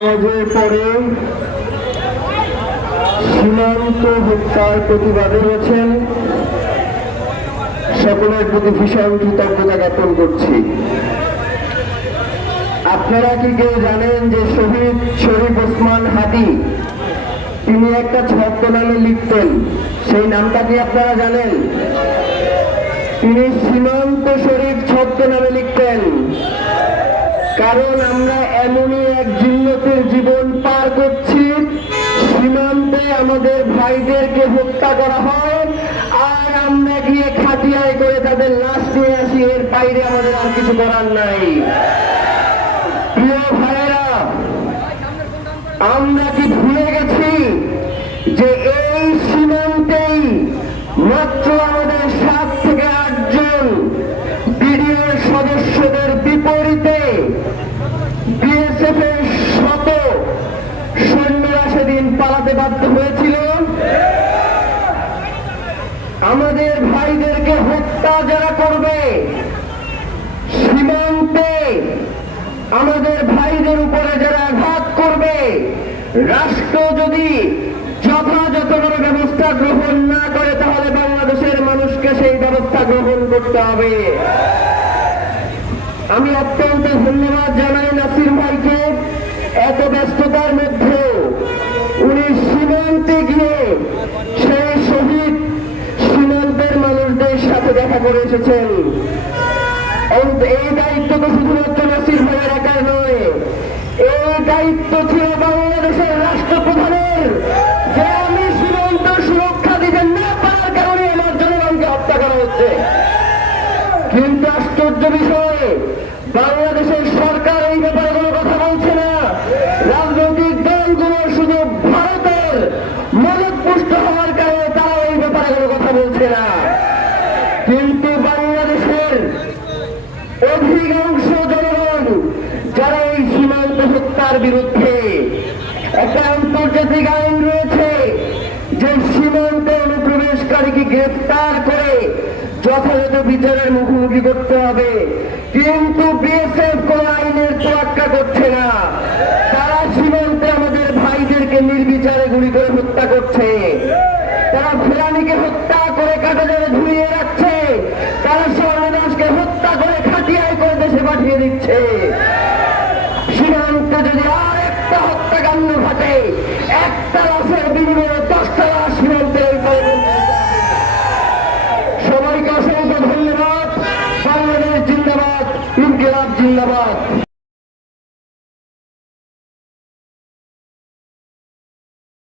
নামাজের পরে সীমান্ত হত্যার প্রতিবাদে রয়েছেন, সকলের প্রতি ভীষণ কৃতজ্ঞতা জ্ঞাপন করছি। আপনারা কি কেউ জানেন যে শহীদ শরীফ ওসমান হাদি তিনি একটা ছদ্মনামে লিখতেন? সেই নামটা কি আপনারা জানেন? তিনি সীমান্ত শরীফ ছদ্মনামে লিখতেন। কারণ আমরা এমনই এক জিন্নতের জীবন পার করছি, সীমান্তে আমাদের ভাইদেরকে হত্যা করা হয় আর আমরা গিয়ে খাটিয়ায় করে তাদের লাশ নিয়ে আসি। এর বাইরে আমাদের আর কিছু করার নাই। প্রিয় ভাইয়েরা, আমরা কি ভুলে গেছি যে এই সীমান্তেই মাত্র আমাদের 7 থেকে 8 জন বিডিআর সদস্যদের বিপরীতে বিএসএফ এর শত সৈন্যরা সেদিন পালাতে বাধ্য হয়েছিল। আমাদের ভাইদেরকে হত্যা যারা করবে, সীমান্তে আমাদের ভাইদের উপরে যারা আঘাত করবে, রাষ্ট্র যদি যথাযথভাবে ব্যবস্থা গ্রহণ না করে তাহলে বাংলাদেশের মানুষকে সেই ব্যবস্থা গ্রহণ করতে হবে। আমি অত্যন্ত ধন্যবাদ জানাই নাসির ভাইকে। এত ব্যস্ততার মধ্যেও উনি সীমান্তে গিয়ে সেই শহীদ সীমান্তের মানুষদের সাথে দেখা করে এসেছেন। এই দায়িত্ব তো শুধুমাত্র নাসির ভাইয়ের একার নয়, এই দায়িত্ব ছিল বাংলাদেশের রাষ্ট্রপ্রধানের, যে আমি সীমান্ত সুরক্ষা দিতে না পারার কারণে আমার জনগণকে হত্যা করা হচ্ছে। কিন্তু আশ্চর্য বিষয়, বাংলাদেশের সরকার এই ব্যাপারে কোনো কথা বলছে না। রাজনৈতিক দলগুলো শুধু ভারতের মদতপুষ্ট হওয়ার কারণে তারা এই ব্যাপারে কোনো কথা বলছে না। কিন্তু বাংলাদেশের অধিকাংশ জনগণ যারা এই সীমান্ত হত্যার বিরুদ্ধে, একটা আন্তর্জাতিক আইন রয়েছে যে সীমান্তে অনুপ্রবেশকারীকে গ্রেফতার করে যথাযথ বিচারের মুখোমুখি করতে হবে, কিন্তু বিএসএফ কোন আইনের তোয়াক্কা করছে না। তারা সীমান্তে আমাদের ভাইদেরকে নির্বিচারে গুলি করে হত্যা করছে। তারা ফেরানিকে হত্যা করে কাটাজারে ঝুলিয়ে রাখছে। তারা স্বর্ণদাসকে হত্যা করে খাটিয়ায় করে দেশে পাঠিয়ে দিচ্ছে। সীমান্তে যদি আর একটা হত্যাকাণ্ড ঘটে, একটা লাশের বিনিময়ে